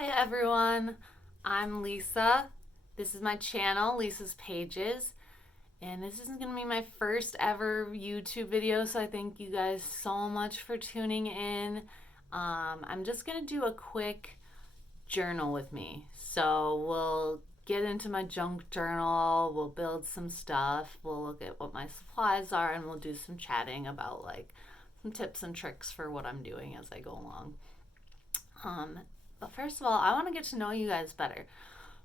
Hi everyone, I'm Lisa. This is my channel, Lisa's Pages, and this is going to be my first ever YouTube video, so I thank you guys so much for tuning in. I'm just going to do a quick journal with me. So we'll get into my junk journal, we'll build some stuff, we'll look at what my supplies are, and we'll do some chatting about like some tips and tricks for what I'm doing as I go along. Um, but first of all, I want to get to know you guys better.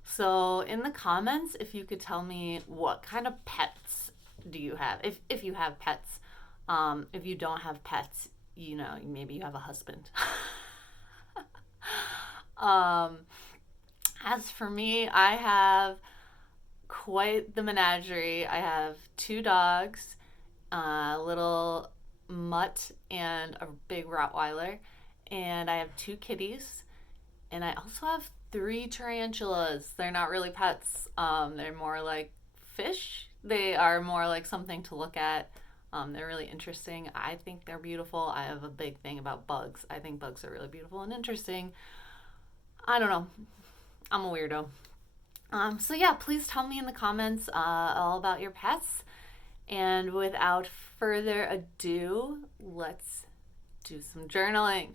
So in the comments, if you could tell me what kind of pets do you have, if you have pets. If you don't have pets, you know, maybe you have a husband. um, as for me, I have quite the menagerie. I have two dogs, a little mutt and a big Rottweiler, and I have two kitties. And I also have three tarantulas. They're not really pets. They're more like fish. They are more like something to look at. They're really interesting. I think they're beautiful. I have a big thing about bugs. I think bugs are really beautiful and interesting. I don't know. I'm a weirdo. So yeah, please tell me in the comments all about your pets. And without further ado, let's do some journaling.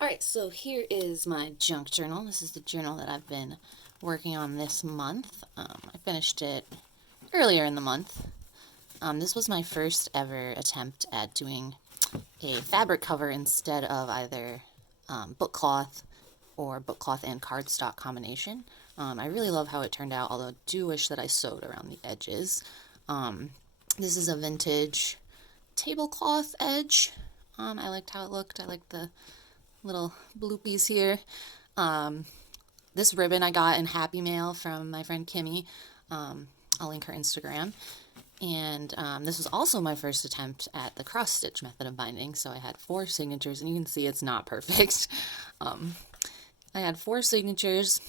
Alright, so here is my junk journal. This is the journal that I've been working on this month. I finished it earlier in the month. This was my first ever attempt at doing a fabric cover instead of either book cloth or book cloth and cardstock combination. I really love how it turned out, although I do wish that I sewed around the edges. This is a vintage tablecloth edge. I liked how it looked. I liked the little bloopies here. This ribbon I got in Happy Mail from my friend Kimmy. I'll link her Instagram. And this was also my first attempt at the cross stitch method of binding, so I had 4 signatures, and you can see it's not perfect. I had 4 signatures,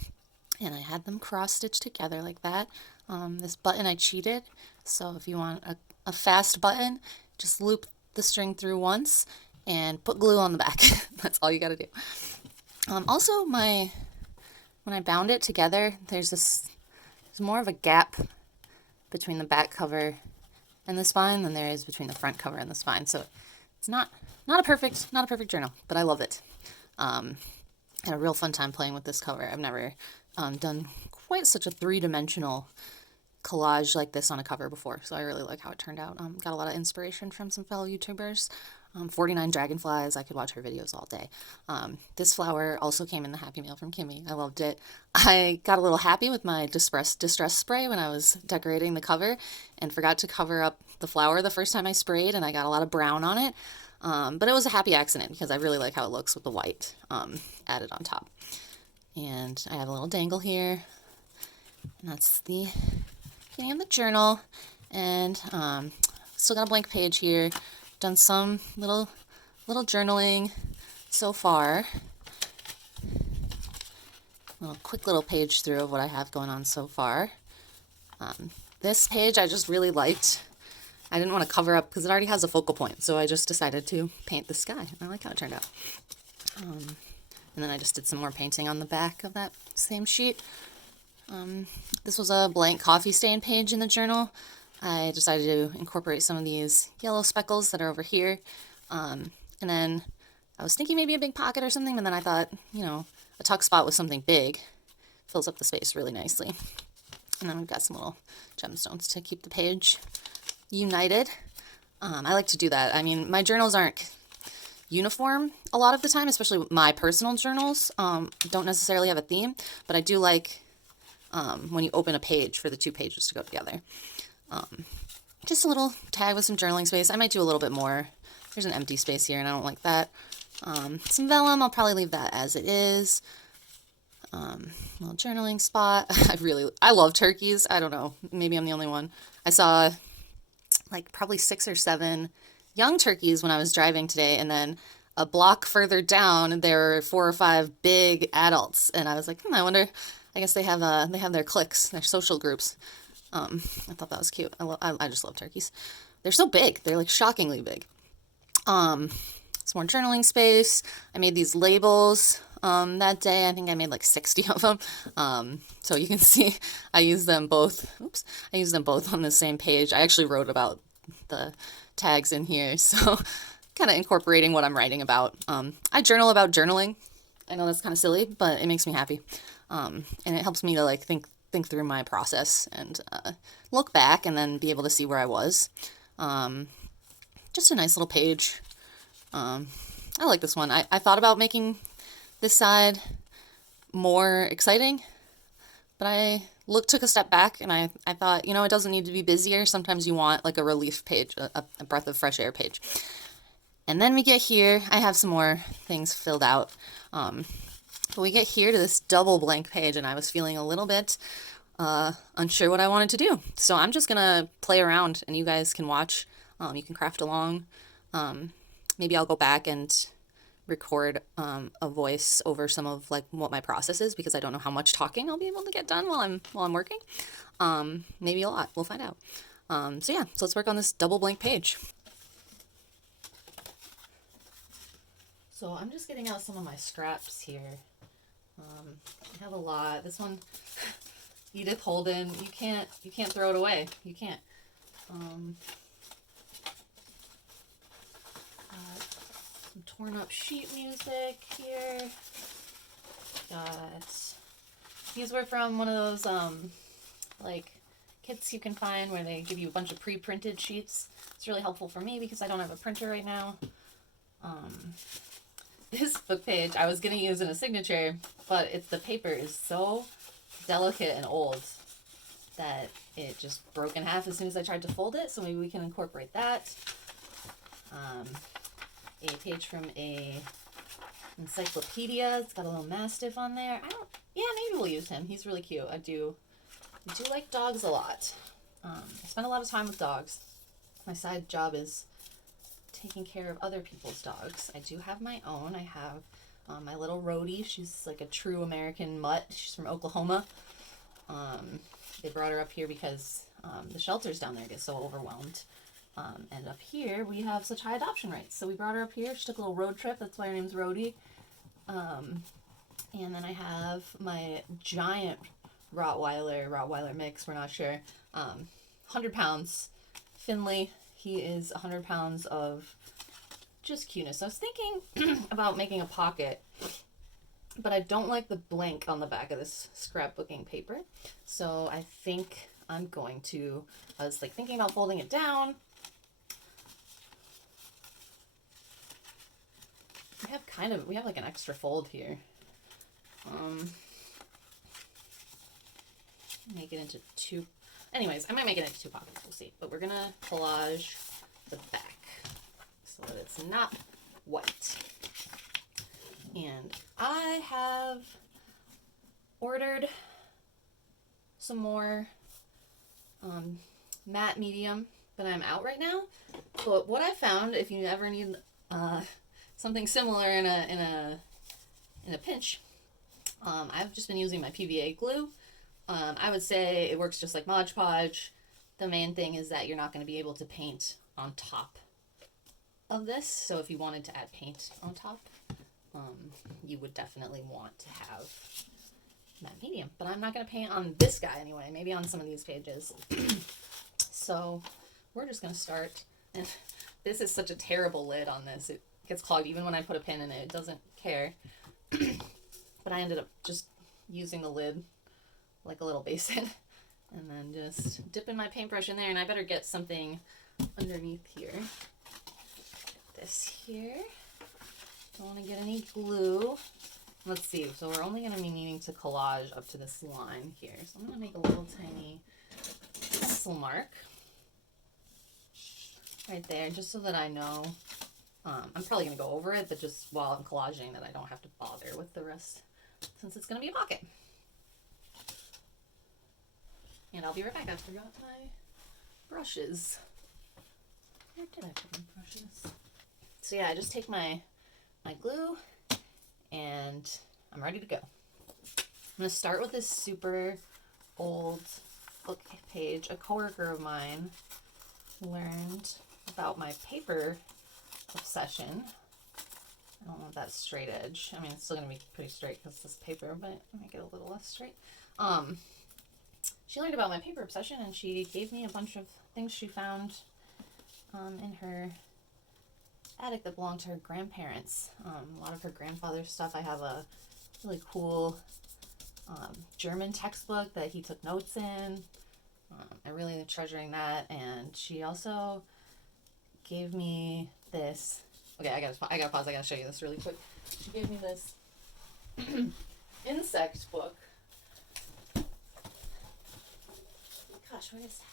and I had them cross stitched together like that. This button I cheated, so if you want a fast button, just loop the string through once and put glue on the back. That's all you gotta do. Also, when I bound it together, there's more of a gap between the back cover and the spine than there is between the front cover and the spine. So it's not a perfect journal, but I love it. Had a real fun time playing with this cover. I've never done quite such a 3-dimensional collage like this on a cover before, so I really like how it turned out. Got a lot of inspiration from some fellow YouTubers. 49 Dragonflies, I could watch her videos all day. This flower also came in the Happy Mail from Kimmy. I loved it. I got a little happy with my distress spray when I was decorating the cover and forgot to cover up the flower the first time I sprayed, and I got a lot of brown on it. But it was a happy accident because I really like how it looks with the white added on top. And I have a little dangle here. And that's the beginning of the journal. And still got a blank page here. Done some little journaling so far. Quick little page through of what I have going on so far. This page I just really liked. I didn't want to cover up because it already has a focal point, so I just decided to paint the sky. I like how it turned out. And then I just did some more painting on the back of that same sheet. This was a blank coffee stain page in the journal. I decided to incorporate some of these yellow speckles that are over here. And then I was thinking maybe a big pocket or something, but then I thought, you know, a tuck spot with something big fills up the space really nicely. And then we've got some little gemstones to keep the page united. I like to do that. I mean, my journals aren't uniform a lot of the time, especially my personal journals. Don't necessarily have a theme, but I do like when you open a page for the 2 pages to go together. Just a little tag with some journaling space. I might do a little bit more. There's an empty space here, and I don't like that. Some vellum, I'll probably leave that as it is. Little journaling spot. I love turkeys. I don't know. Maybe I'm the only one. I saw like probably 6 or 7 young turkeys when I was driving today, and then a block further down there were 4 or 5 big adults, and I was like, I wonder. I guess they have their cliques, their social groups. I thought that was cute. I just love turkeys. They're so big. They're like shockingly big. So some more journaling space. I made these labels that day. I think I made like 60 of them. So you can see I use them both. Oops. I use them both on the same page. I actually wrote about the tags in here. So kind of incorporating what I'm writing about. I journal about journaling. I know that's kind of silly, but it makes me happy. And it helps me to like think through my process and look back and then be able to see where I was. Just a nice little page. I like this one. I thought about making this side more exciting, but I took a step back and I thought, you know, it doesn't need to be busier. Sometimes you want like a relief page, a breath of fresh air page. And then we get here. I have some more things filled out. But we get here to this double blank page and I was feeling a little bit unsure what I wanted to do. So I'm just going to play around and you guys can watch. You can craft along. Maybe I'll go back and record a voice over some of like what my process is because I don't know how much talking I'll be able to get done while I'm working. Maybe a lot. We'll find out. So let's work on this double blank page. So I'm just getting out some of my scraps here. I have a lot. This one, Edith Holden. You can't throw it away. You can't. Some torn up sheet music here. These were from one of those like kits you can find where they give you a bunch of pre-printed sheets. It's really helpful for me because I don't have a printer right now. This book page I was going to use in a signature, but the paper is so delicate and old that it just broke in half as soon as I tried to fold it, so maybe we can incorporate that. A page from a encyclopedia. It's got a little mastiff on there. Maybe we'll use him. He's really cute. I do like dogs a lot. I spend a lot of time with dogs. My side job is taking care of other people's dogs. I do have my own. I have my little Rhodey. She's like a true American mutt. She's from Oklahoma. They brought her up here because the shelters down there get so overwhelmed. And up here we have such high adoption rates. So we brought her up here. She took a little road trip. That's why her name's Rhodey. And then I have my giant Rottweiler mix. We're not sure. 100 pounds. Finley. He is 100 pounds of just cuteness. I was thinking about making a pocket, but I don't like the blank on the back of this scrapbooking paper. So I think I was like thinking about folding it down. We have like an extra fold here. Make it into two. Anyways, I might make it into two pockets. We'll see. But we're going to collage the back so that it's not white. And I have ordered some more matte medium, but I'm out right now. But what I found, if you ever need something similar in a pinch, I've just been using my PVA glue. I would say it works just like Mod Podge. The main thing is that you're not going to be able to paint on top of this. So if you wanted to add paint on top, you would definitely want to have matte medium. But I'm not going to paint on this guy anyway, maybe on some of these pages. So we're just going to start. And this is such a terrible lid on this. It gets clogged even when I put a pin in it. It doesn't care. But I ended up just using the lid like a little basin and then just dipping my paintbrush in there, and I better get something underneath here. Get this here. Don't want to get any glue. Let's see, so we're only going to be needing to collage up to this line here. So I'm going to make a little tiny pencil mark right there just so that I know. I'm probably going to go over it, but just while I'm collaging that I don't have to bother with the rest since it's going to be a pocket. And I'll be right back. I forgot my brushes. Where did I put my brushes? So yeah, I just take my glue and I'm ready to go. I'm going to start with this super old book page. A coworker of mine learned about my paper obsession I don't want that straight edge. I mean, it's still going to be pretty straight because it's paper, but make it a little less straight. She learned about my paper obsession, and she gave me a bunch of things she found in her attic that belonged to her grandparents. A lot of her grandfather's stuff. I have a really cool German textbook that he took notes in. I really am treasuring that. And she also gave me this. Okay, I gotta pause. I gotta show you this really quick. She gave me this insect book. Gosh, where is that?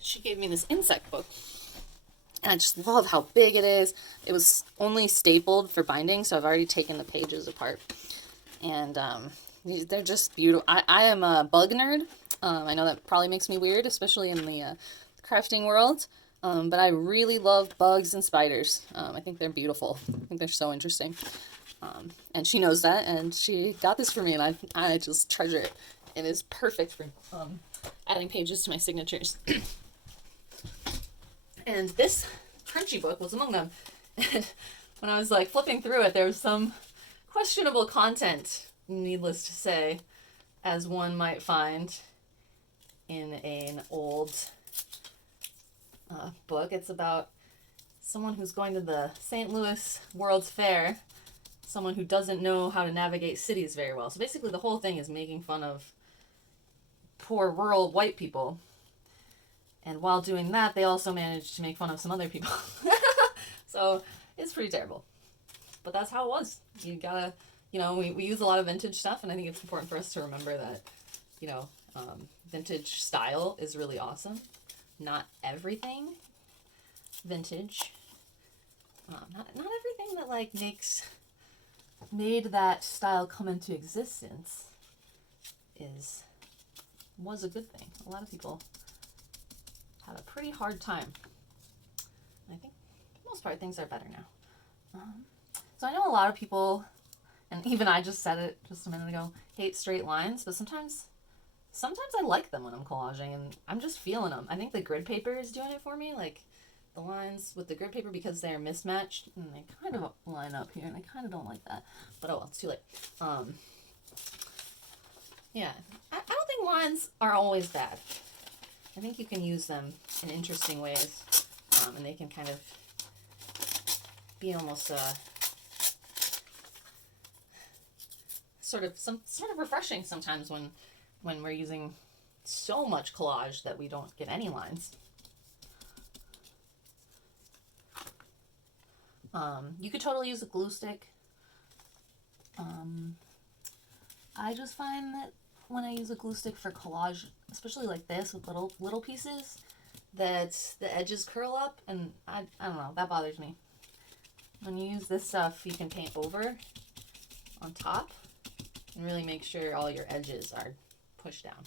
She gave me this insect book. And I just love how big it is. It was only stapled for binding, so I've already taken the pages apart. And they're just beautiful. I am a bug nerd. I know that probably makes me weird, especially in the crafting world. But I really love bugs and spiders. I think they're beautiful. I think they're so interesting. And she knows that, and she got this for me, and I just treasure it. It is perfect for adding pages to my signatures. And this Crunchy book was among them. And when I was like flipping through it, there was some questionable content, needless to say, as one might find in an old book. It's about someone who's going to the St. Louis World's Fair, someone who doesn't know how to navigate cities very well. So basically the whole thing is making fun of poor rural white people. And while doing that, they also managed to make fun of some other people. So it's pretty terrible. But that's how it was. You gotta, we use a lot of vintage stuff, and I think it's important for us to remember that, vintage style is really awesome. Not everything vintage. Not everything that made that style come into existence was a good thing. A lot of people had a pretty hard time. I think for the most part things are better now. So I know a lot of people, and even I just said it just a minute ago, hate straight lines, but sometimes I like them when I'm collaging, and I'm just feeling them. I think the grid paper is doing it for me, like the lines with the grid paper, because they're mismatched and they kind of line up here, and I kind of don't like that. But oh well, it's too late. Yeah, I don't think lines are always bad. I think you can use them in interesting ways, and they can kind of be almost sort of refreshing sometimes when we're using so much collage that we don't get any lines. You could totally use a glue stick. I just find that when I use a glue stick for collage, especially like this with little pieces, that the edges curl up, and I don't know, that bothers me. When you use this stuff, you can paint over on top and really make sure all your edges are pushed down.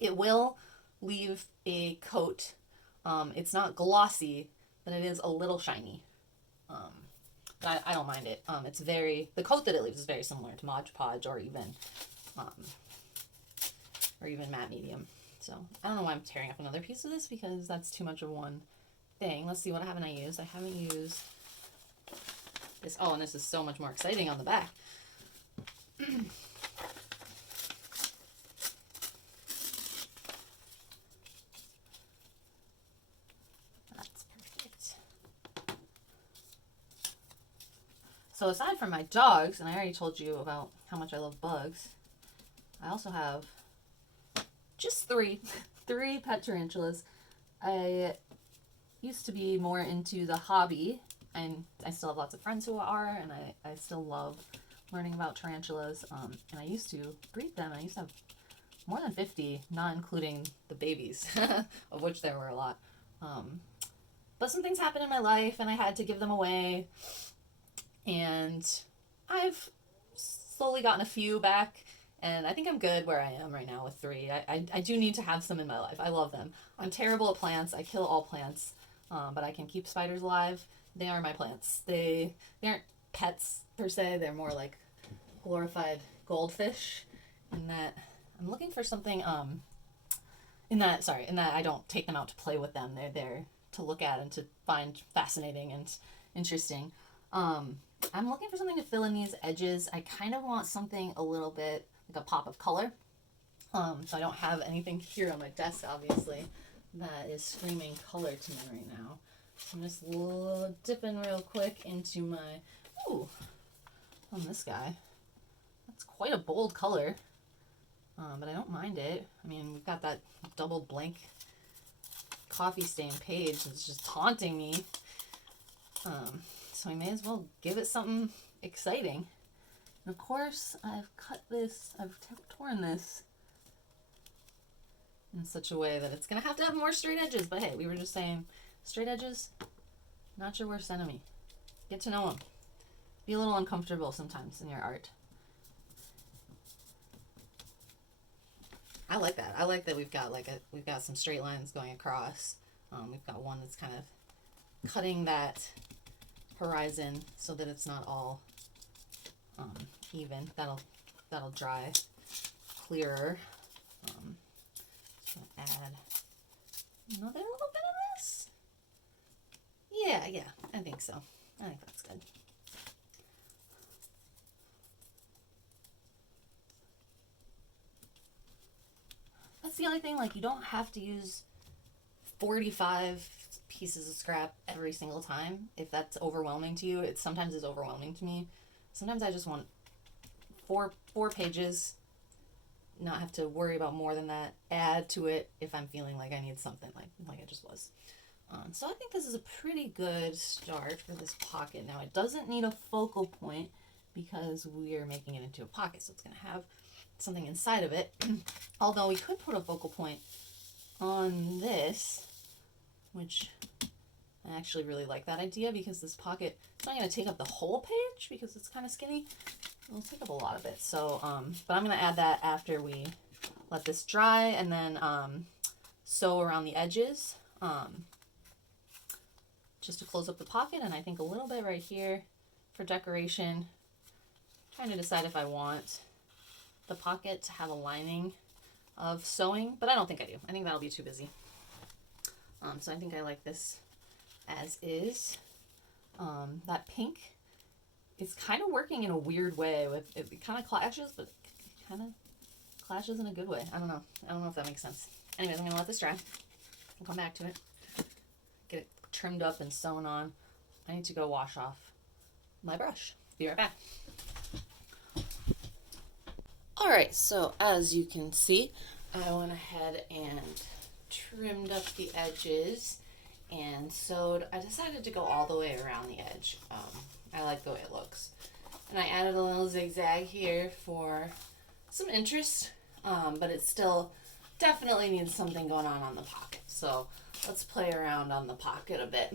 It will leave a coat. It's not glossy, but it is a little shiny. But I don't mind it. The coat that it leaves is very similar to Mod Podge or even matte medium. So I don't know why I'm tearing up another piece of this, because that's too much of one thing. Let's see, what haven't I used? I haven't used this. Oh, and this is so much more exciting on the back. That's perfect. So aside from my dogs, and I already told you about how much I love bugs, I also have just three pet tarantulas. I used to be more into the hobby, and I still have lots of friends who are, and I still love learning about tarantulas. And I used to breed them. I used to have more than 50, not including the babies, of which there were a lot. But some things happened in my life, and I had to give them away. And I've slowly gotten a few back, and I think I'm good where I am right now with 3. I do need to have some in my life. I love them. I'm terrible at plants. I kill all plants, but I can keep spiders alive. They are my plants. They aren't pets per se. They're more like glorified goldfish, in that I'm looking for something In that I don't take them out to play with them. They're there to look at and to find fascinating and interesting. Um, I'm looking for something to fill in these edges. I kind of want something a little bit like a pop of color. So I don't have anything here on my desk, obviously, that is screaming color to me right now. So I'm just dipping real quick into my, ooh, on this guy. That's quite a bold color, but I don't mind it. I mean, we've got that double blank coffee stain page that's just taunting me. So I may as well give it something exciting. And of course, I've torn this in such a way that it's going to have more straight edges. But hey, we were just saying, straight edges, not your worst enemy. Get to know them. Be a little uncomfortable sometimes in your art. I like that. I like that we've got some straight lines going across. We've got one that's kind of cutting that horizon so that it's not all even. That'll dry clearer. Just gonna add another little bit of this. Yeah, I think so. I think that's good. That's the other thing, like you don't have to use 45 pieces of scrap every single time. If that's overwhelming to you, it sometimes is overwhelming to me. Sometimes I just want four pages, not have to worry about more than that. Add to it if I'm feeling like I need something like I just was. So I think this is a pretty good start for this pocket. Now it doesn't need a focal point because we are making it into a pocket, so it's going to have something inside of it. Although we could put a focal point on this, which I actually really like that idea because this pocket, it's not going to take up the whole page because it's kind of skinny. It'll take up a lot of it. So, but I'm going to add that after we let this dry and then sew around the edges just to close up the pocket. And I think a little bit right here for decoration. I'm trying to decide if I want the pocket to have a lining of sewing, but I don't think I do. I think that'll be too busy. So I think I like this as is. That pink is kind of working in a weird way. With it kind of clashes, but it kind of clashes in a good way. I don't know if that makes sense. Anyways, I'm gonna let this dry. I'll come back to it. Get it trimmed up and sewn on. I need to go wash off my brush. Be right back. Alright, so as you can see, I went ahead and trimmed up the edges and sewed. I decided to go all the way around the edge. I like the way it looks. And I added a little zigzag here for some interest, but it still definitely needs something going on the pocket. So let's play around on the pocket a bit.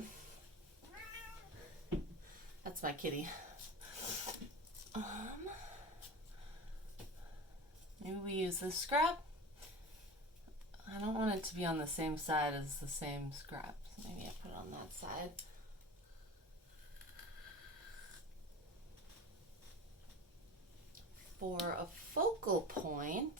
That's my kitty. Maybe we use this scrap. I don't want it to be on the same side as the same scrap. So maybe I put it on that side. For a focal point,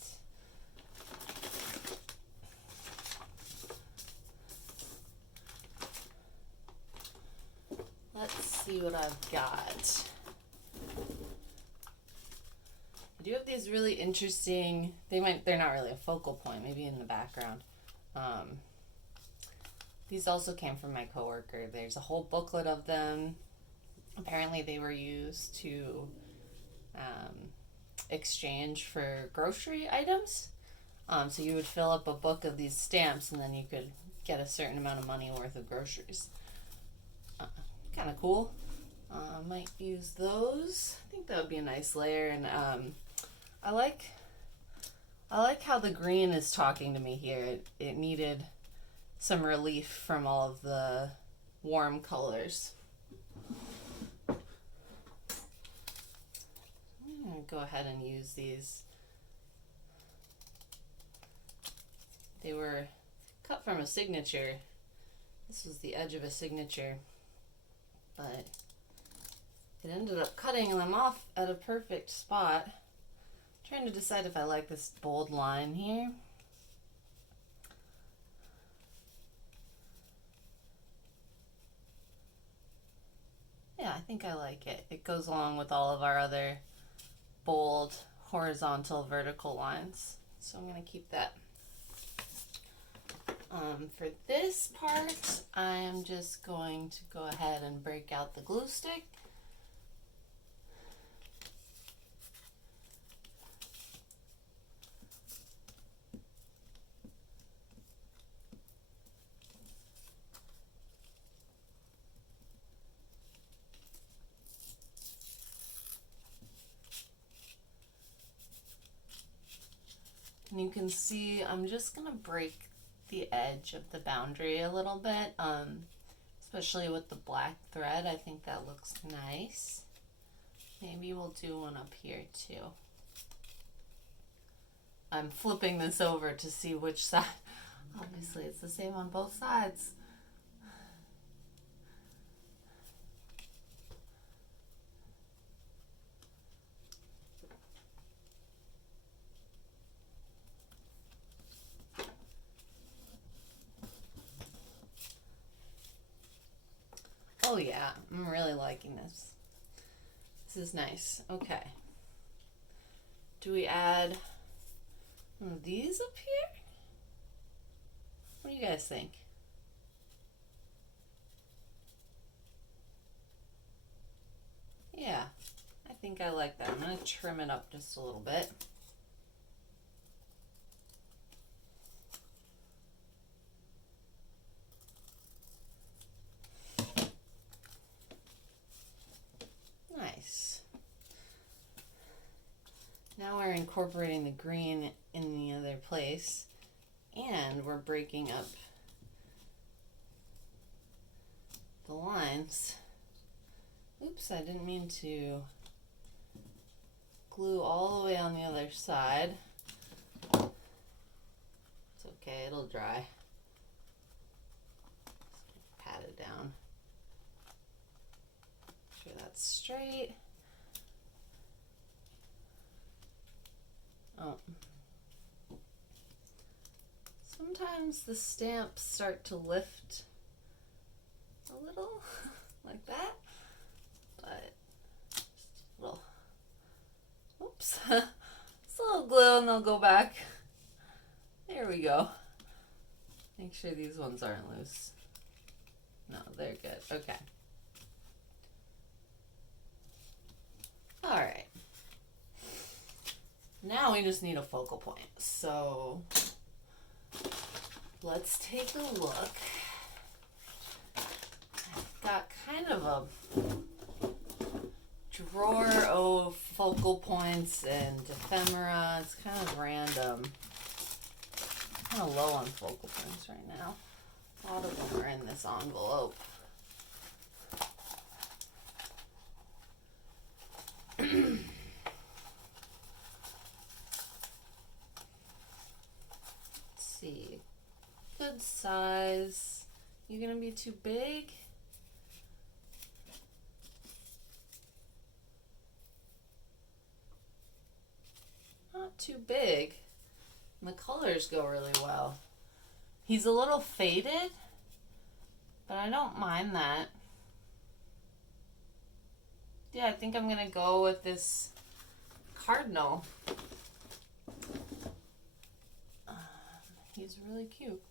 let's see what I've got. I do have these really interesting, they're not really a focal point, maybe in the background. These also came from my coworker. There's a whole booklet of them. Apparently they were used to exchange for grocery items. So you would fill up a book of these stamps and then you could get a certain amount of money worth of groceries. Kind of cool. Might use those. I think that would be a nice layer. And I like how the green is talking to me here. It needed some relief from all of the warm colors. I'm going to go ahead and use these. They were cut from a signature. This was the edge of a signature, but it ended up cutting them off at a perfect spot. I'm trying to decide if I like this bold line here. think I like it. It goes along with all of our other bold horizontal vertical lines. So I'm going to keep that. For this part, I'm just going to go ahead and break out the glue stick. And you can see I'm just going to break the edge of the boundary a little bit, especially with the black thread. I think that looks nice. Maybe we'll do one up here too. I'm flipping this over to see which side. Obviously, it's the same on both sides. Oh yeah, I'm really liking this. This is nice. Okay. Do we add one of these up here? What do you guys think? Yeah, I think I like that. I'm going to trim it up just a little bit. Nice. Now we're incorporating the green in the other place, and we're breaking up the lines. Oops, I didn't mean to glue all the way on the other side. It's okay, it'll dry. Just pat it down. Make sure that's straight. Oh. Sometimes the stamps start to lift a little, like that, but just a little, oops, it's a little glue and they'll go back. There we go. Make sure these ones aren't loose. No, they're good. Okay. All right. Now we just need a focal point. So let's take a look. I've got kind of a drawer of focal points and ephemera. It's kind of random. I'm kind of low on focal points right now. A lot of them are in this envelope. See, good size. You gonna be too big? Not too big. And the colors go really well. He's a little faded, but I don't mind that. Yeah, I think I'm gonna go with this cardinal. He's really cute.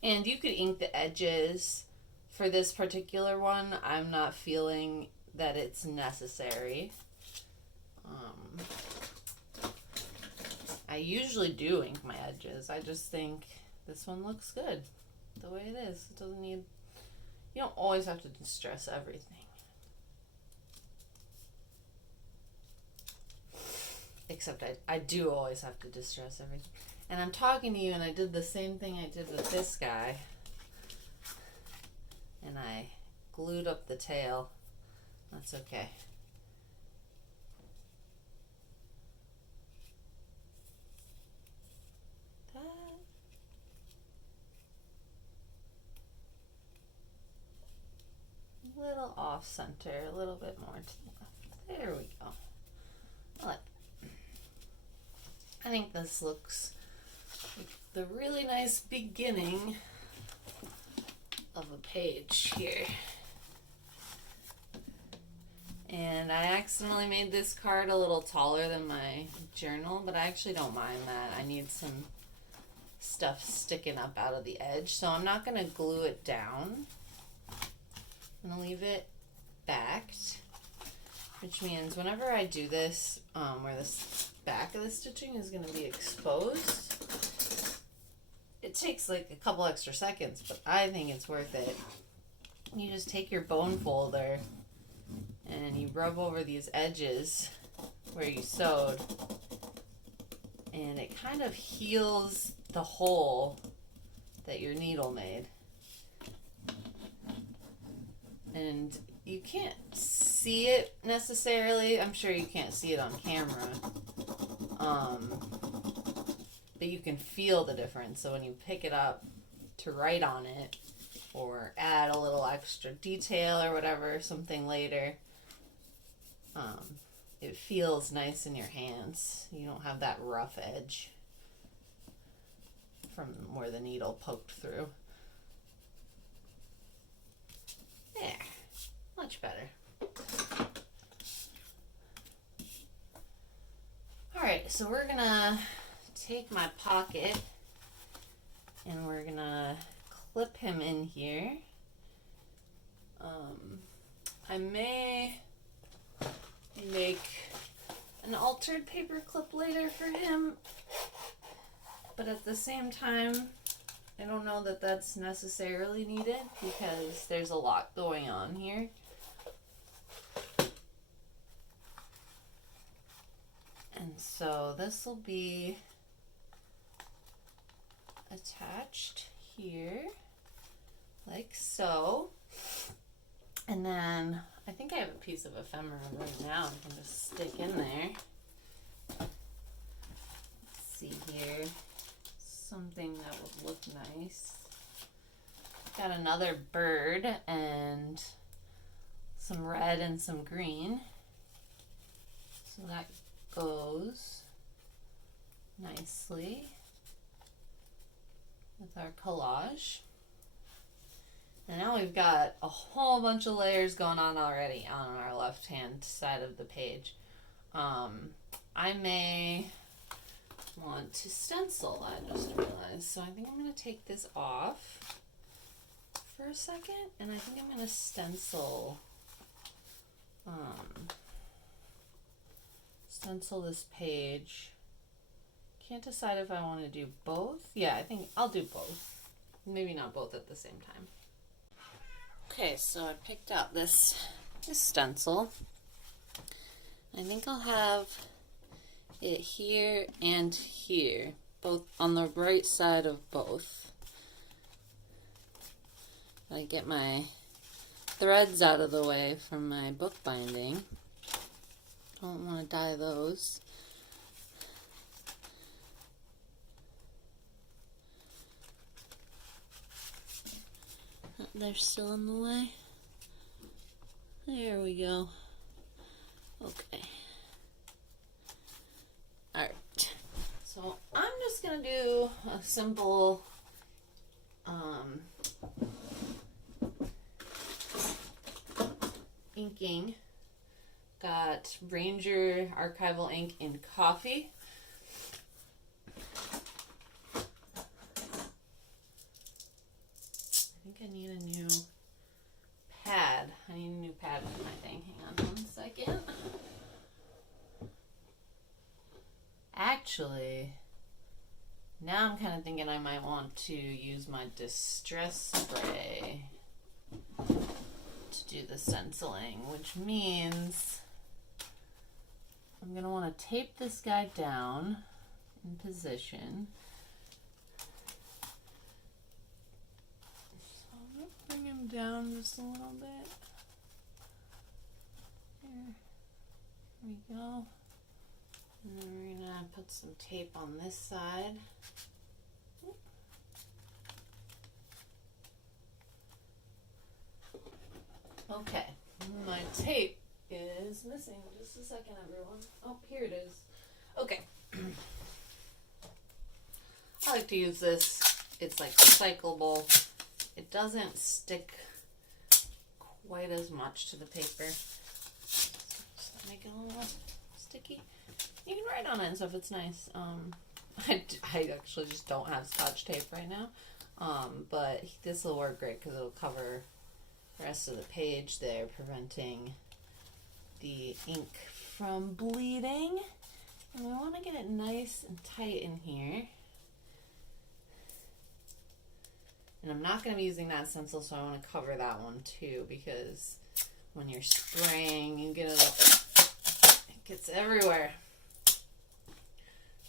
And you could ink the edges. For this particular one, I'm not feeling that it's necessary. I usually do ink my edges. I just think this one looks good the way it is. It doesn't need, you don't always have to distress everything. Except I do always have to distress everything. And I'm talking to you and I did the same thing I did with this guy. And I glued up the tail. That's okay. A little off center, a little bit more to the left. There we go. I like that. I think this looks like the really nice beginning of a page here. And I accidentally made this card a little taller than my journal, but I actually don't mind that. I need some stuff sticking up out of the edge, so I'm not going to glue it down. I'm going to leave it backed, which means whenever I do this, where this back of the stitching is going to be exposed, it takes like a couple extra seconds, but I think it's worth it. You just take your bone folder and you rub over these edges where you sewed, and it kind of heals the hole that your needle made. And you can't see it necessarily. I'm sure you can't see it on camera. But you can feel the difference. So when you pick it up to write on it or add a little extra detail or whatever, something later, it feels nice in your hands. You don't have that rough edge from where the needle poked through. There, much better. Alright, so we're gonna take my pocket and we're gonna clip him in here. I may make an altered paper clip later for him, but at the same time, I don't know that that's necessarily needed because there's a lot going on here. And so this will be attached here, like so. And then I think I have a piece of ephemera right now I can just stick in there. Let's see here. Something that would look nice. Got another bird and some red and some green. So that goes nicely with our collage. And now we've got a whole bunch of layers going on already on our left hand side of the page. I may want to stencil, I just realized. So I think I'm going to take this off for a second, and I think I'm going to stencil this page. Can't decide if I want to do both. Yeah, I think I'll do both. Maybe not both at the same time. Okay, so I picked out this stencil. I think I'll have it here and here, both on the right side of both. I get my threads out of the way from my bookbinding. Don't want to dye those. They're still in the way. There we go. Okay. Alright. So I'm just going to do a simple inking. Got Ranger Archival ink in coffee. I need a new pad. I need a new pad with my thing. Hang on 1 second. Actually, now I'm kind of thinking I might want to use my Distress Spray to do the stenciling, which means I'm going to want to tape this guy down in position. Bring him down just a little bit. Here we go. And then we're going to put some tape on this side. Okay, my tape is missing. Just a second, everyone. Oh, here it is. Okay. I like to use this. It's like recyclable. it doesn't stick quite as much to the paper. Does that make it a little sticky? You can write on it and stuff. It's nice. I actually just don't have Scotch tape right now. But this will work great because it'll cover the rest of the page there, preventing the ink from bleeding. And we want to get it nice and tight in here. And I'm not going to be using that stencil, so I want to cover that one too, because when you're spraying, you get it gets everywhere.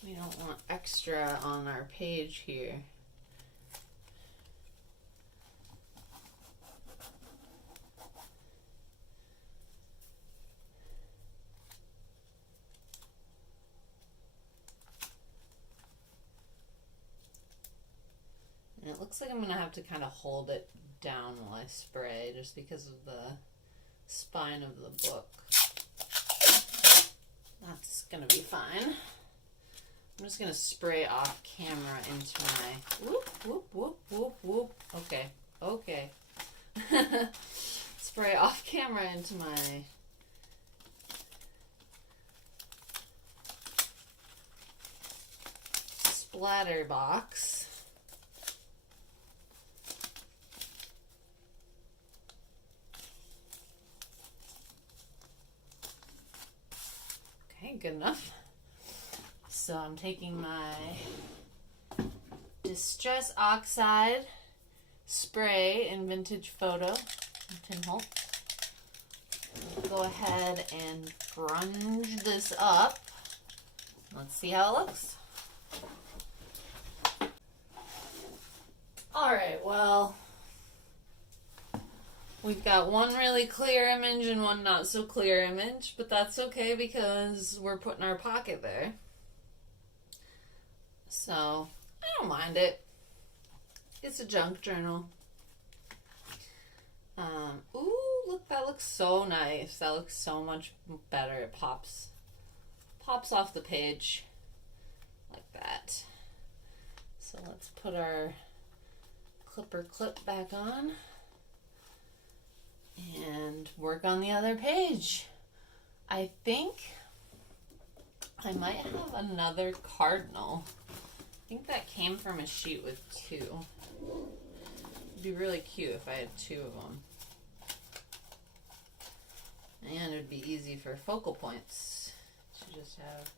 We don't want extra on our page here. And it looks like I'm going to have to kind of hold it down while I spray, just because of the spine of the book. That's going to be fine. I'm just going to spray off camera into my, whoop, whoop, whoop, whoop, whoop. Okay, okay. Spray off camera into my splatter box. Okay, good enough. So I'm taking my Distress Oxide spray in Vintage Photo, Tim Holtz. Go ahead and grunge this up. Let's see how it looks. Alright, well, we've got one really clear image and one not so clear image, but that's okay because we're putting our pocket there. So, I don't mind it. It's a junk journal. Ooh, look, that looks so nice. That looks so much better. It pops off the page like that. So let's put our clipper clip back on and work on the other page. I think I might have another cardinal. I think that came from a sheet with two. It'd be really cute if I had two of them. And it'd be easy for focal points to just have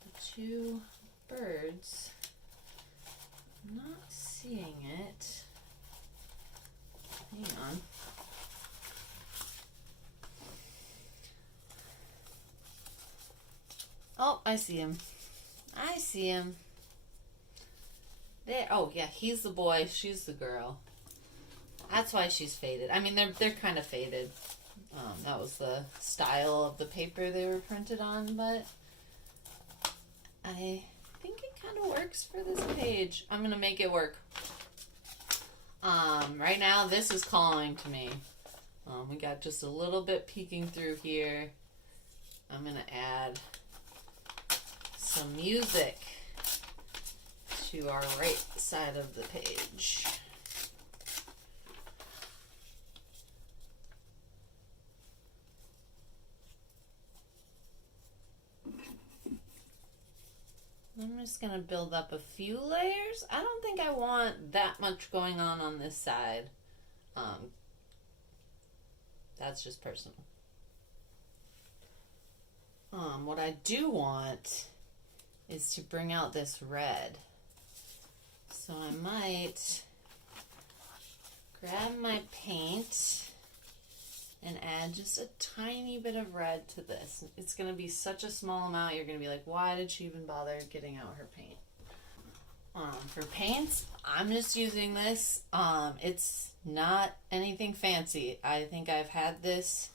the two birds. I'm not seeing it. Hang on. Oh, I see him. I see him. There. Oh, yeah, he's the boy, she's the girl. That's why she's faded. I mean, they're kind of faded. That was the style of the paper they were printed on, but I think it kind of works for this page. I'm going to make it work. Right now, this is calling to me. We got just a little bit peeking through here. I'm going to add some music to our right side of the page. I'm just going to build up a few layers. I don't think I want that much going on this side. That's just personal. What I do want is to bring out this red. So I might grab my paint and add just a tiny bit of red to this. It's going to be such a small amount, you're going to be like, why did she even bother getting out her paint? For paints, I'm just using this. It's not anything fancy. I think I've had this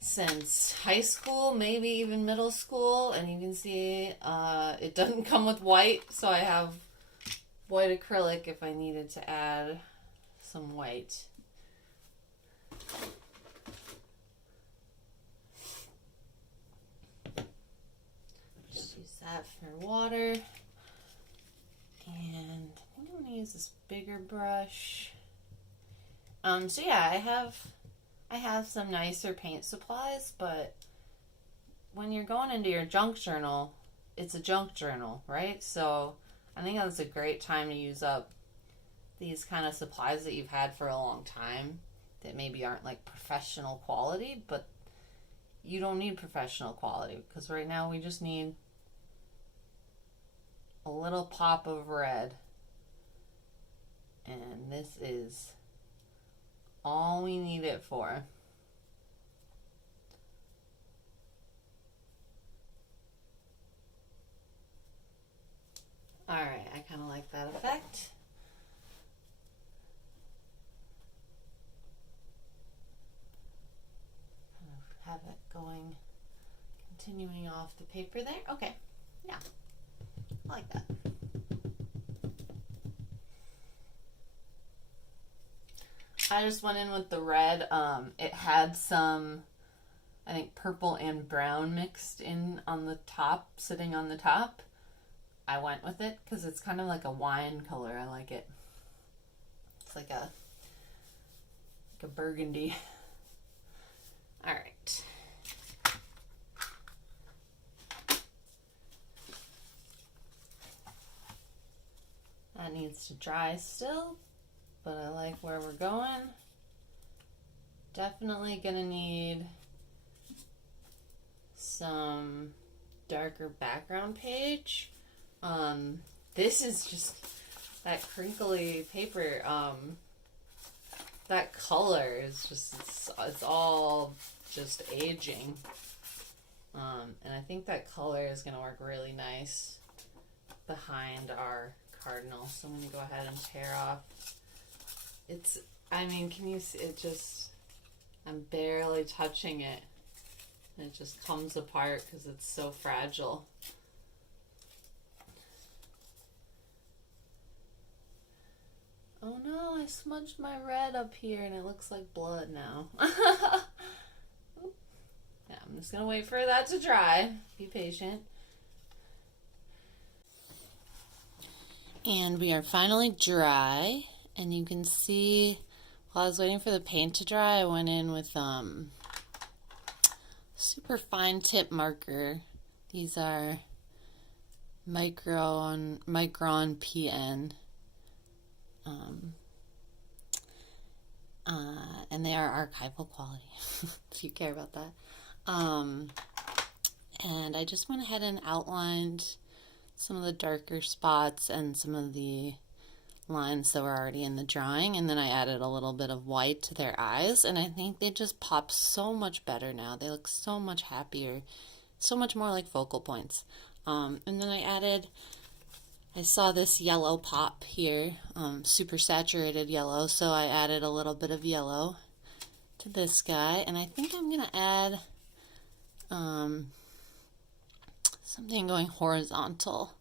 since high school, maybe even middle school, and you can see it doesn't come with white, so I have white acrylic if I needed to add some white. Just use that for water. And I think I'm going to use use this bigger brush. So yeah, I have some nicer paint supplies, but when you're going into your junk journal, it's a junk journal, right? So I think that's a great time to use up these kind of supplies that you've had for a long time that maybe aren't like professional quality, but you don't need professional quality because right now we just need a little pop of red. And this is all we need it for. Alright, I kind of like that effect. Have it going, continuing off the paper there. Okay, yeah, I like that. I just went in with the red. It had some, I think, purple and brown mixed in on the top, sitting on the top. I went with it because it's kind of like a wine color. I like it. It's like a burgundy. All right. That needs to dry still, but I like where we're going. Definitely gonna need some darker background page. This is just that crinkly paper. That color is just, it's all just aging. And I think that color is going to work really nice behind our cardinal. So I'm going to go ahead and tear off. It's, I mean, can you see, it just, I'm barely touching it. And it just comes apart because it's so fragile. Oh no, I smudged my red up here and it looks like blood now. Yeah, I'm just gonna wait for that to dry. Be patient. And we are finally dry, and you can see while I was waiting for the paint to dry, I went in with super fine tip marker. These are Micron PN. And they are archival quality, if you care about that. And I just went ahead and outlined some of the darker spots and some of the lines that were already in the drawing, and then I added a little bit of white to their eyes, and I think they just pop so much better now. They look so much happier, so much more like focal points. And then I saw this yellow pop here, super saturated yellow, so I added a little bit of yellow to this guy, and I think I'm going to add something going horizontal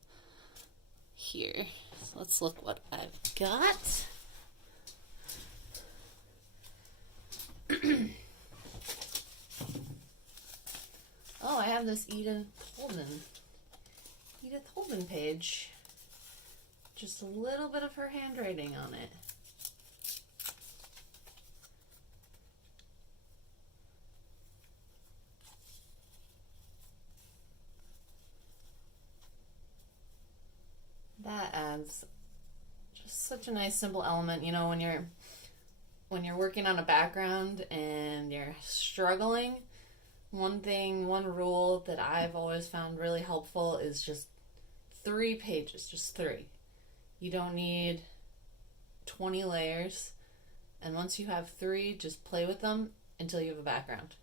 here. So let's look what I've got. Oh, I have this Edith Holden page. Just a little bit of her handwriting on it. That adds just such a nice simple element. You know, when you're working on a background and you're struggling, one rule that I've always found really helpful is just 3 pages, just 3. You don't need 20 layers, and once you have 3, just play with them until you have a background.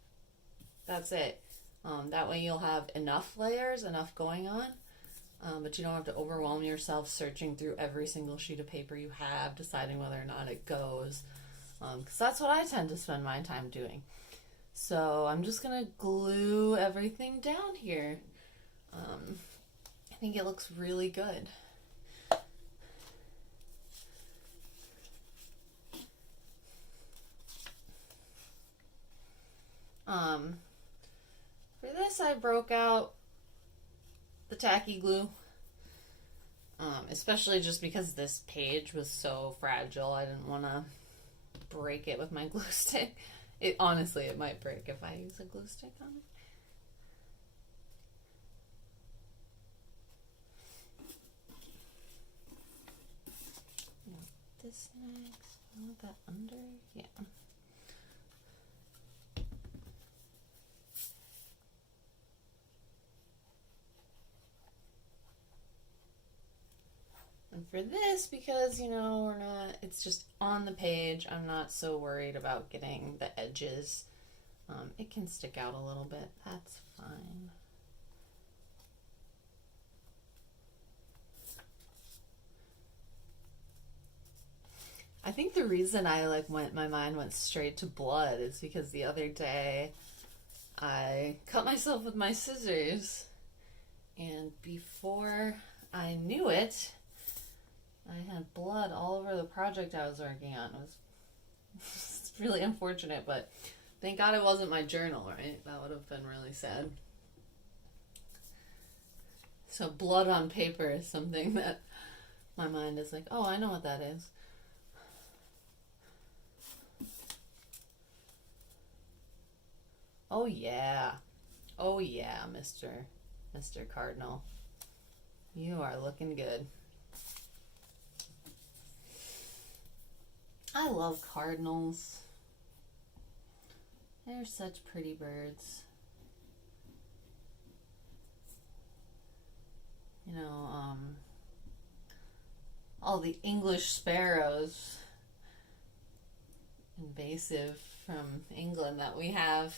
That's it. That way you'll have enough layers, enough going on, but you don't have to overwhelm yourself searching through every single sheet of paper you have, deciding whether or not it goes, because that's what I tend to spend my time doing. So I'm just going to glue everything down here. I think it looks really good. For this, I broke out the tacky glue, Especially just because this page was so fragile. I didn't want to break it with my glue stick. It honestly, it might break if I use a glue stick on it. This next, that under, yeah. And for this, because, we're not, it's just on the page, I'm not so worried about getting the edges. It can stick out a little bit. That's fine. I think the reason my mind went straight to blood is because the other day I cut myself with my scissors, and before I knew it, I had blood all over the project I was working on. It was really unfortunate, but thank God it wasn't my journal, right? That would have been really sad. So blood on paper is something that my mind is like, oh, I know what that is. Oh yeah. Oh yeah, Mr. Cardinal. You are looking good. I love cardinals. They're such pretty birds. All the English sparrows, invasive from England that we have,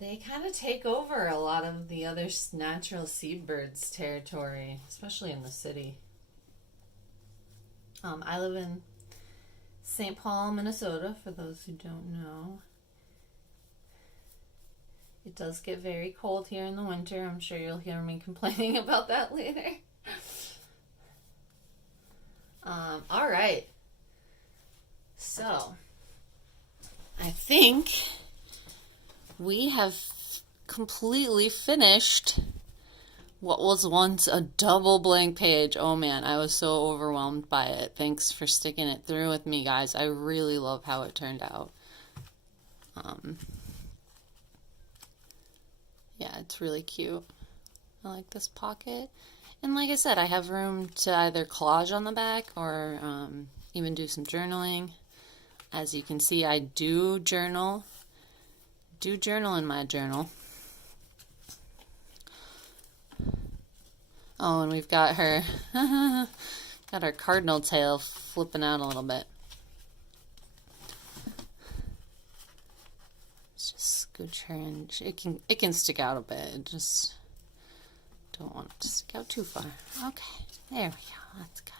they kind of take over a lot of the other natural seabirds' territory, especially in the city. I live in St. Paul, Minnesota, for those who don't know. It does get very cold here in the winter. I'm sure you'll hear me complaining about that later. All right. So, I think we have completely finished what was once a double blank page. Oh man, I was so overwhelmed by it. Thanks for sticking it through with me, guys. I really love how it turned out. Yeah, it's really cute. I like this pocket. And like I said, I have room to either collage on the back or even do some journaling. As you can see, I do journal in my journal. Oh, and we've got her got our cardinal tail flipping out a little bit. Let's just scooch her in. It can stick out a bit. Just don't want it to stick out too far. Okay, there we go. That's good.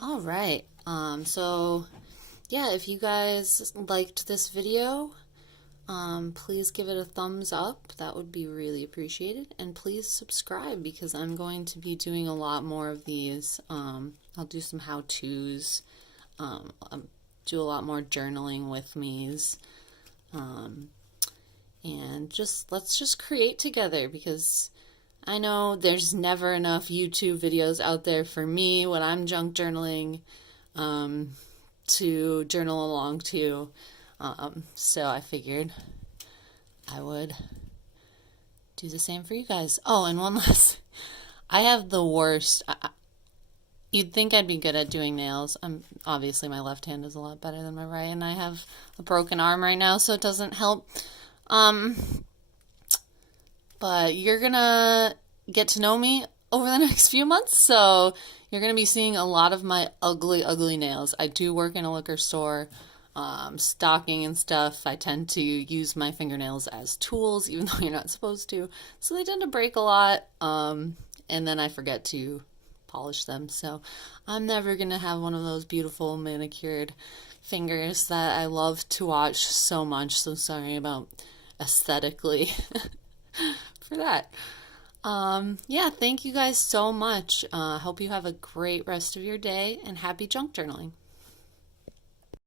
All right. So yeah, if you guys liked this video, please give it a thumbs up. That would be really appreciated. And please subscribe, because I'm going to be doing a lot more of these. I'll do some how-tos. Do a lot more journaling with me's. And let's just create together, because I know there's never enough YouTube videos out there for me when I'm junk journaling to journal along to. So I figured I would do the same for you guys. Oh, and one last. I have the worst. You'd think I'd be good at doing nails. Obviously my left hand is a lot better than my right, and I have a broken arm right now, so it doesn't help. But you're gonna get to know me over the next few months, so you're gonna be seeing a lot of my ugly, ugly nails. I do work in a liquor store, stocking and stuff. I tend to use my fingernails as tools, even though you're not supposed to. So they tend to break a lot, and then I forget to polish them. So I'm never gonna have one of those beautiful manicured fingers that I love to watch so much. So sorry about aesthetically for that. Yeah, thank you guys so much. Hope you have a great rest of your day, and happy junk journaling.